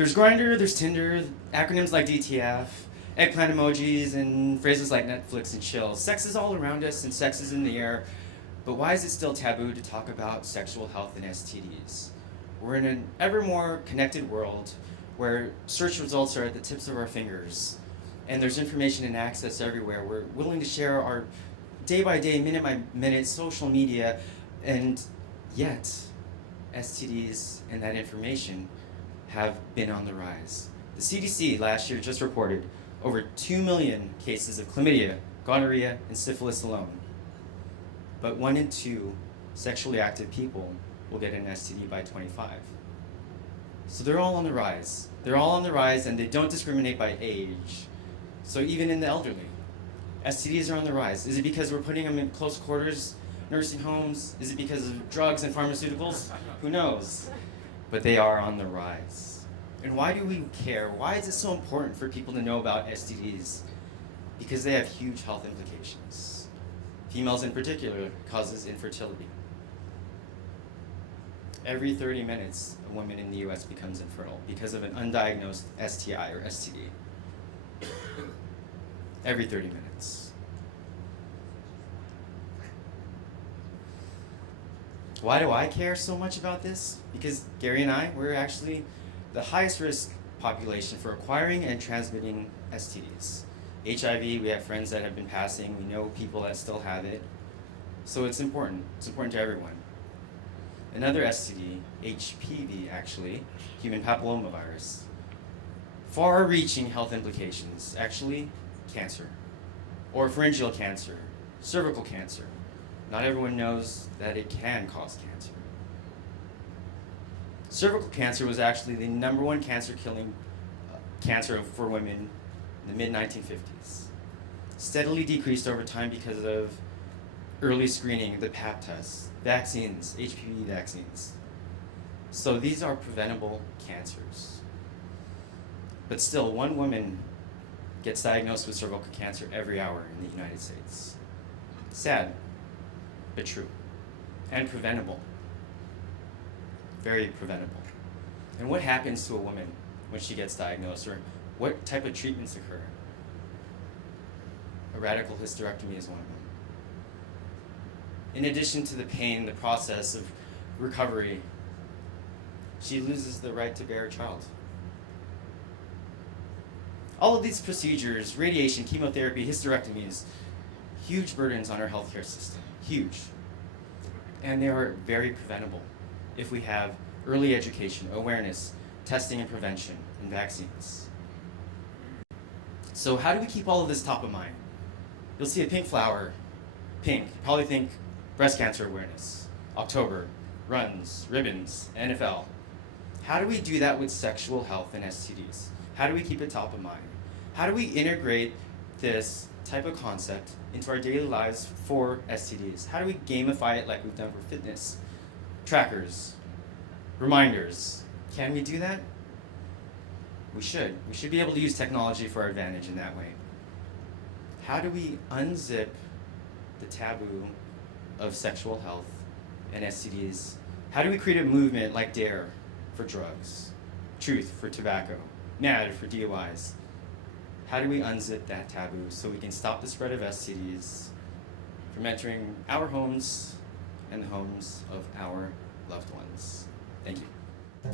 There's Grindr, there's Tinder, acronyms like DTF, eggplant emojis, and phrases like Netflix and chill. Sex is all around us and sex is in the air, but why is it still taboo to talk about sexual health and STDs? We're in an ever more connected world where search results are at the tips of our fingers, and there's information and access everywhere. We're willing to share our day-by-day, minute-by-minute social media, and yet STDs and that information have been on the rise. The CDC last year just reported over 2 million cases of chlamydia, gonorrhea, and syphilis alone. But 1 in 2 sexually active people will get an STD by 25. So they're all on the rise. They're all on the rise, and they don't discriminate by age. So even in the elderly, STDs are on the rise. Is it because we're putting them in close quarters, nursing homes? Is it because of drugs and pharmaceuticals? Who knows? But they are on the rise. And why do we care? Why is it so important for people to know about STDs? Because they have huge health implications. Females in particular causes infertility. Every 30 minutes, a woman in the US becomes infertile because of an undiagnosed STI or STD. Every 30 minutes. Why do I care so much about this? Because Gary and I, we're actually the highest risk population for acquiring and transmitting STDs. HIV, we have friends that have been passing, we know people that still have it. So it's important to everyone. Another STD, HPV actually, human papillomavirus. Far-reaching health implications, actually cancer, oropharyngeal cancer, cervical cancer. Not everyone knows that it can cause cancer. Cervical cancer was actually the #1 cancer-killing cancer for women in the mid-1950s. Steadily decreased over time because of early screening, the Pap test, vaccines, HPV vaccines. So these are preventable cancers. But still, 1 woman gets diagnosed with cervical cancer every hour in the United States. Sad, but true. And preventable. Very preventable. And what happens to a woman when she gets diagnosed, or what type of treatments occur? A radical hysterectomy is one of them. In addition to the pain, the process of recovery, she loses the right to bear a child. All of these procedures, radiation, chemotherapy, hysterectomies, huge burdens on our healthcare system, huge. And they are very preventable if we have early education, awareness, testing and prevention, and vaccines. So how do we keep all of this top of mind? You'll see a pink flower, pink, you probably think breast cancer awareness, October, runs, ribbons, NFL. How do we do that with sexual health and STDs? How do we keep it top of mind? How do we integrate this type of concept into our daily lives for STDs? How do we gamify it like we've done for fitness? Trackers, reminders. Can we do that? We should. We should be able to use technology for our advantage in that way. How do we unzip the taboo of sexual health and STDs? How do we create a movement like DARE for drugs, Truth for tobacco, MAD for DUIs? How do we unzip that taboo so we can stop the spread of STDs from entering our homes and the homes of our loved ones? Thank you.